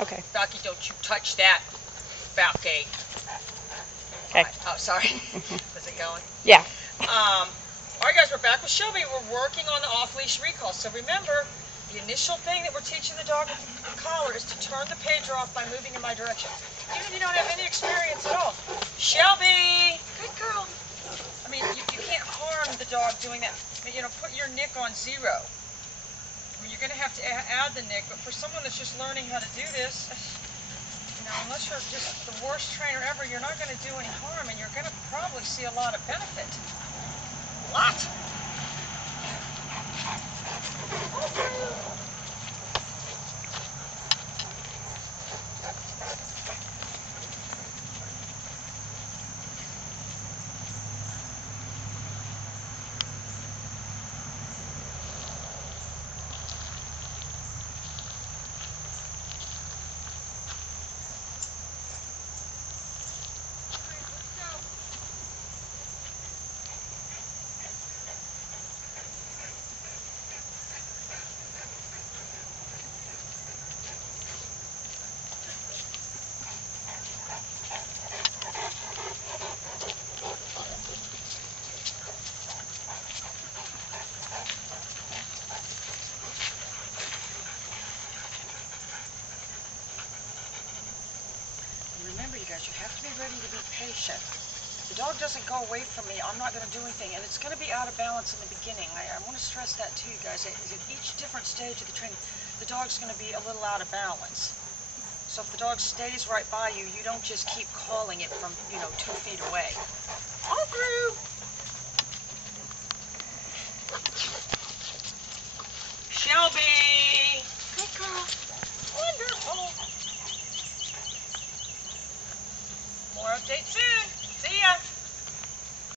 Okay. Rocky, don't you touch that, Falcon. Okay. Oh, sorry. Is it going? Yeah. All right, guys, we're back with Shelby. We're working on the off-leash recall. So remember, the initial thing that we're teaching the dog with the collar is to turn the pager off by moving in my direction. Even if you don't have any experience at all. Shelby! Good girl. I mean, you can't harm the dog doing that. I mean, put your nick on 0. I mean, you're going to have to add the nick, but for someone that's just learning how to do this, unless you're just the worst trainer ever, you're not going to do any harm, and you're going to probably see a lot of benefit. A lot. Remember, you guys, you have to be ready to be patient. If the dog doesn't go away from me, I'm not going to do anything, and it's going to be out of balance in the beginning. I want to stress that to you guys. At each different stage of the training, the dog's going to be a little out of balance. So if the dog stays right by you, you don't just keep calling it from, 2 feet away. All through. Shelby! Good girl. Wonderful. More updates soon.